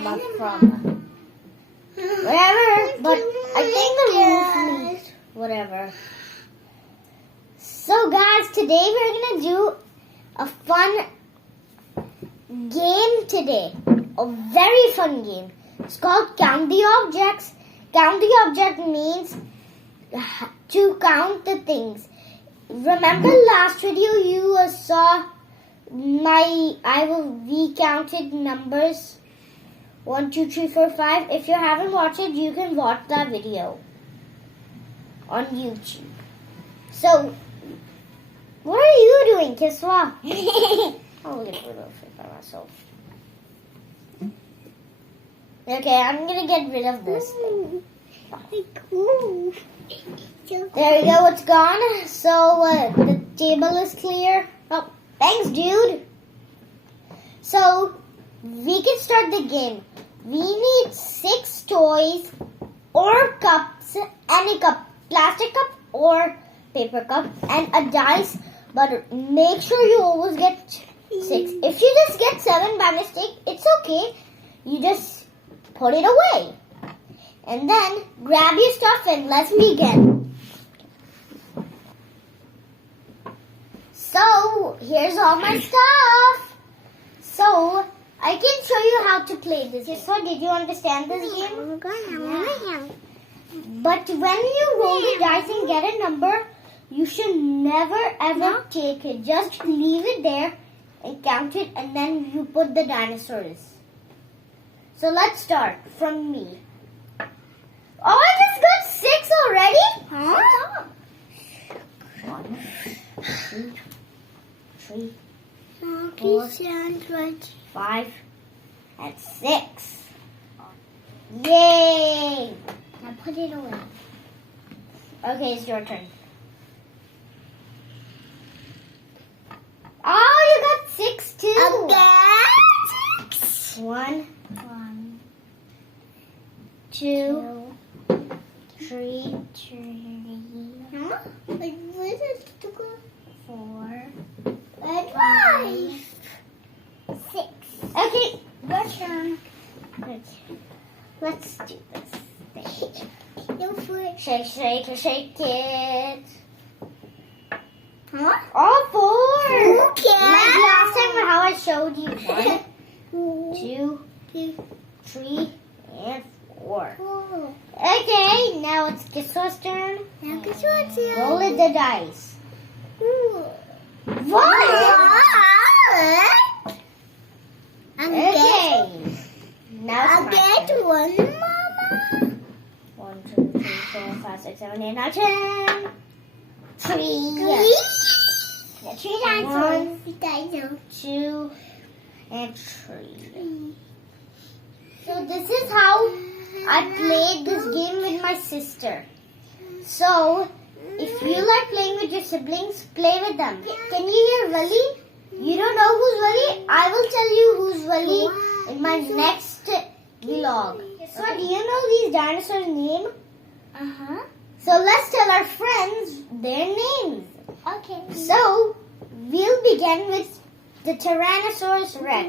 mama from wherever, but I think the roof needs whatever. So guys, today we're gonna do a fun game today. A very fun game. It's called Count the Objects. Count the object means to count the things. Remember last video you saw we counted numbers 1, 2, 3, 4, 5. If you haven't watched it, you can watch that video on YouTube. So, what are you doing, Kiswah? I'll get rid of it by myself. Okay, I'm gonna get rid of this thing. There we go, it's gone. So, the table is clear. Oh, thanks, dude. So, we can start the game. We need 6 toys or cups, any cup, plastic cup or paper cup, and a dice. But make sure you always get 6. If you just get 7 by mistake, it's okay. You just put it away. And then grab your stuff and let's begin. So, here's all my stuff. So, I can show you how to play this. So, did you understand this game? Yeah. But when you roll the dice and get a number, you should never ever take it. Just leave it there and count it, and then you put the dinosaurs. So, let's start from me. Oh, I just got 6 already? Huh? 1, 2, 3, 4, 5, and 6. Yay! Now put it away. Okay, it's your turn. Oh, you got 6 too. I got 6. 1, 2, 3, 4, 5, 6. Okay, your turn. Good. Let's do this. Shake, shake, shake it. Huh? All 4. Okay. Like last time, how I showed you. 1, 2, 3, and 4. Okay, now it's Kiswah's turn. Roll it the dice. What? Okay. Now it's my turn. 1, Mama. 1, 2, 3, 4, 5, 6, 7, 8, 9, 10. 3. The 3 dinosaurs. 1, 2, and 3. So this is how I played this game with my sister. So, if you like playing with your siblings, play with them. Can you hear Wali? You don't know who's Wali? I will tell you who's Wali in my next vlog. So, do you know these dinosaurs' name? So, let's tell our friends their names. Okay. So, we'll begin with the Tyrannosaurus Rex.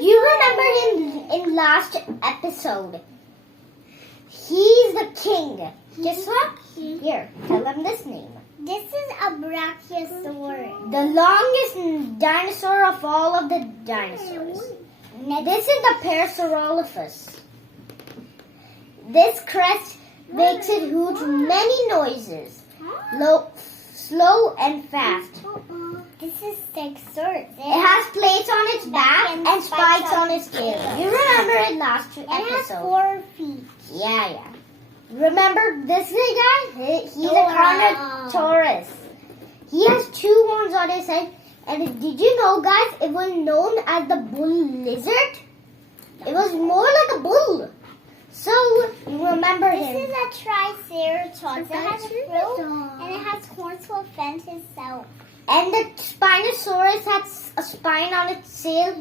You remember him in last episode. He's the king. Guess what? Here, tell them this name. This is a brachiosaurus. The longest dinosaur of all of the dinosaurs. This is the Parasaurolophus. This crest makes it huge, many noises. Slow and fast. This is Stegosaurus. It has plates on its back and spikes on its tail. You remember it last episode. It has 4 feet. Yeah. Remember this guy? He's a Carnotaurus. He has 2 horns on his head. And did you know, guys, it was known as the bull lizard? It was more like a bull. So, you remember him. This is a Triceratops. It has a frill and it has horns to defend itself. And the Spinosaurus had a spine on its tail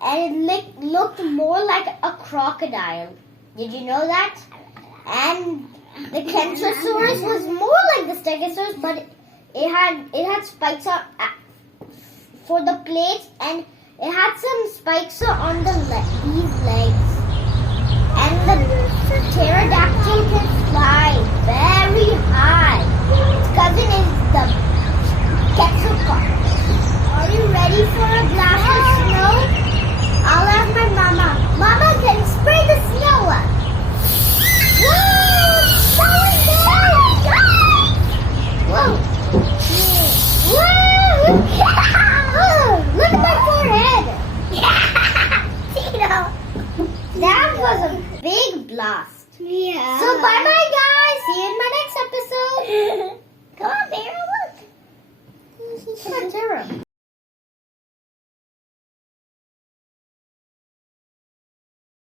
and it looked more like a crocodile. Did you know that? And the Kentrosaurus was more like the Stegosaurus, but it had spikes on for the plates, and it had some spikes on these legs. And the pterodactyl can fly very high. Its cousin is the quetzalcoatl. Are you ready for a blast of snow? I'll ask my mama. Mama can spray the snow up. Whoa! Snow is there! Whoa! Whoa! Look at my forehead! Tito! That was a big blast. Yeah. So bye-bye, guys. See you in my next episode.